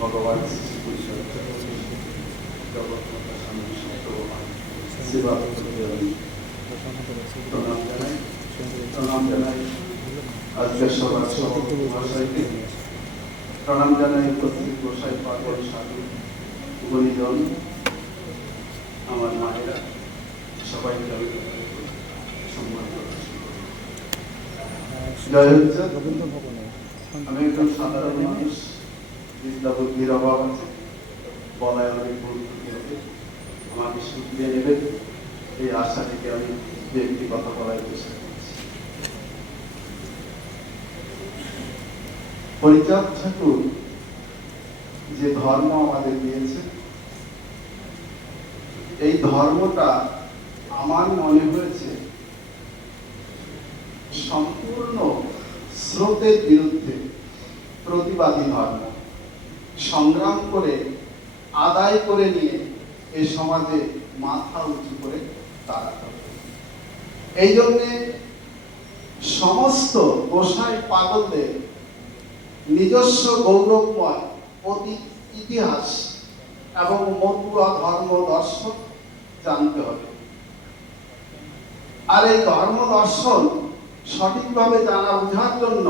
ভগবান জগন্নাথ স্বামী সত্যবান সেবা প্রণাম জানাই আজকের সভার সভাপতি মহাশয়কে, প্রণাম জানাই উপস্থিত গোসাই পাগল সাধু গুণীজন, আমার মায়েরা, সবাইকে আমি সম্মান প্রদর্শন করি। জয় হচ্ছে। আমি একজন সাধারণ মানুষ, বিদ্যা বুদ্ধির অভাব আছে, বলায় অনেক ভুল ত্রুটি হবে, আমাকে শুকিয়ে নেবেন এই আশা থেকে আমি একটি কথা বলার চেষ্টা করছি। হরিচাঁদ ঠাকুর যে ধর্ম আমাদের দিয়েছে, এই ধর্মটা আমার মনে হয়েছে সম্পূর্ণ স্রোতের বিরুদ্ধে প্রতিবাদী ধর্ম, সংগ্রাম করে আদায় করে নিয়ে এই সমাজে মাথা উঁচু করে দাঁড়াতে হবে। এই জন্যে সমস্ত গোসাই পাগলদের নিজস্ব গৌরবময় অতীত ইতিহাস এবং মতুয়া ধর্ম দর্শন জানতে হবে। আর এই ধর্ম দর্শন সঠিকভাবে জানা বোঝার জন্য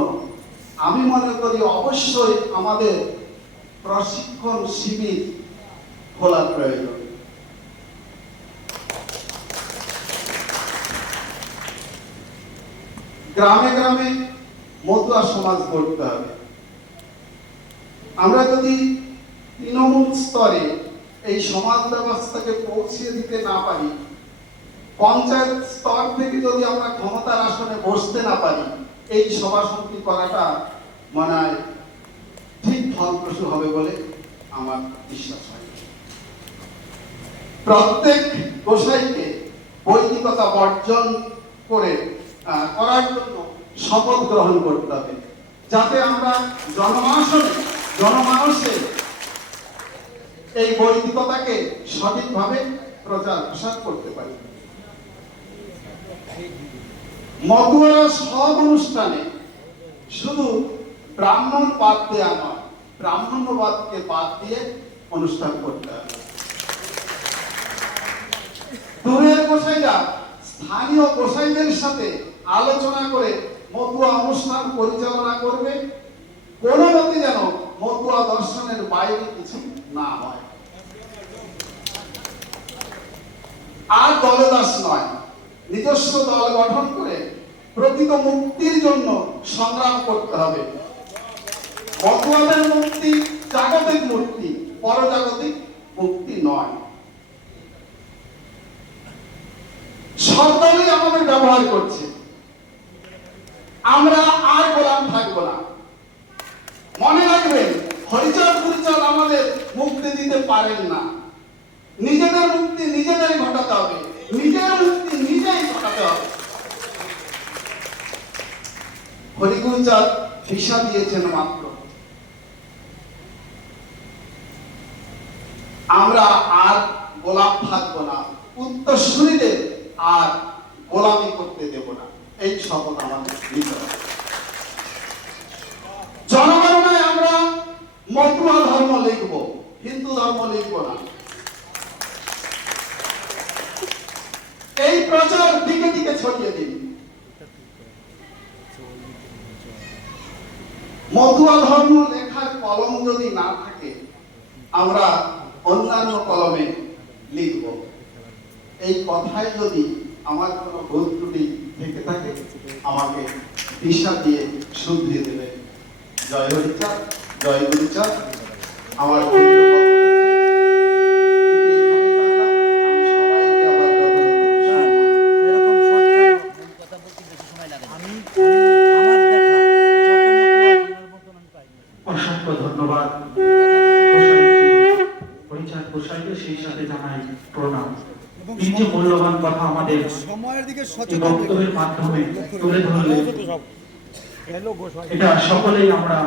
আমি মনে করি অবশ্যই আমাদের প্রশিক্ষণ শিবির খোলার প্রয়োজন। গ্রামে গ্রামে মতুয়া সমাজ গড়তে হবে। আমরা যদি তৃণমূল স্তরে এই সমাজ ব্যবস্থাকে পৌঁছে দিতে না পারি, পঞ্চায়েত স্তর থেকে যদি আমরা ক্ষমতার আসনে বসতে না পারি, এই সভা সমিতি করাটা মনে হয় ঠিক ফলপ্রসূ হবে বলে আমার বিশ্বাস হয়। প্রত্যেক গোসাইকে বৈদিকতা বর্জন করার জন্য শপথ গ্রহণ করতে হবে, যাতে আমরা জনমানসে এই বৈদিকতাকে সঠিকভাবে প্রচার প্রসার করতে পারি। মতুয়া সব অনুষ্ঠানে শুধু ব্রাহ্মণ বাদ দেওয়া নয়, ব্রাহ্মণ্যবাদকে বাদ দিয়ে অনুষ্ঠান করতে হবে। দূরের গোসাইরা স্থানীয় গোসাইদের সাথে আলোচনা করে মতুয়া অনুষ্ঠান পরিচালনা করবে, কোনো মতে যেন মতুয়া দর্শনের বাইরে কিছু না হয়। আর দলদাস নয়, নিজস্ব দল গঠন করে প্রকৃত মুক্তির জন্য সংগ্রাম করতে হবে। মতুয়াদের মুক্তি জাগতিক মুক্তি, পরজাগতিক মুক্তি নয়। সব দলই আমাদের ব্যবহার করছে, আমরা আর গোলাম থাকবো না। মনে রাখবেন, হরিচাঁদ গুরুচাঁদ আমাদের মুক্তি দিতে পারেন না। নিজেদের মুক্তি নিজেদেরই ঘটাতে হবে, নিজের মুক্তি নিজেই ঘটাতে হবে। হরিগুরুচাঁদ দিশা দিয়েছেন মাত্র, আমরা আর গোলাম থাকবো না, উত্তরসূরিদের আর গোলামি করতে দেব না, এই শপথ আমাদের নিতে হবে। জনগণনায় আমরা মতুয়া ধর্ম লিখব, হিন্দু ধর্ম লিখব না। এই প্রচার দিকে দিকে ছড়িয়ে দিন। মতুয়া ধর্ম লেখার কলম যদি না থাকে, আমরা অন্যান্য কলমে লিখব। এই কথায় যদি আমার কোনো ভুল ত্রুটি থেকে থাকে, আমাকে দিশা দিয়ে শুধরিয়ে দেবে। জয় হরিচাঁদ, জয় গুরুচাঁদ। আমার অসংখ্য ধন্যবাদ হরিচাঁদ গোসাইকে, সেই সাথে জানাই প্রণাম। এই যে মূল্যবান কথা আমাদের বক্তব্যের মাধ্যমে তুলে ধরলেন, এটা সকলেই আমরা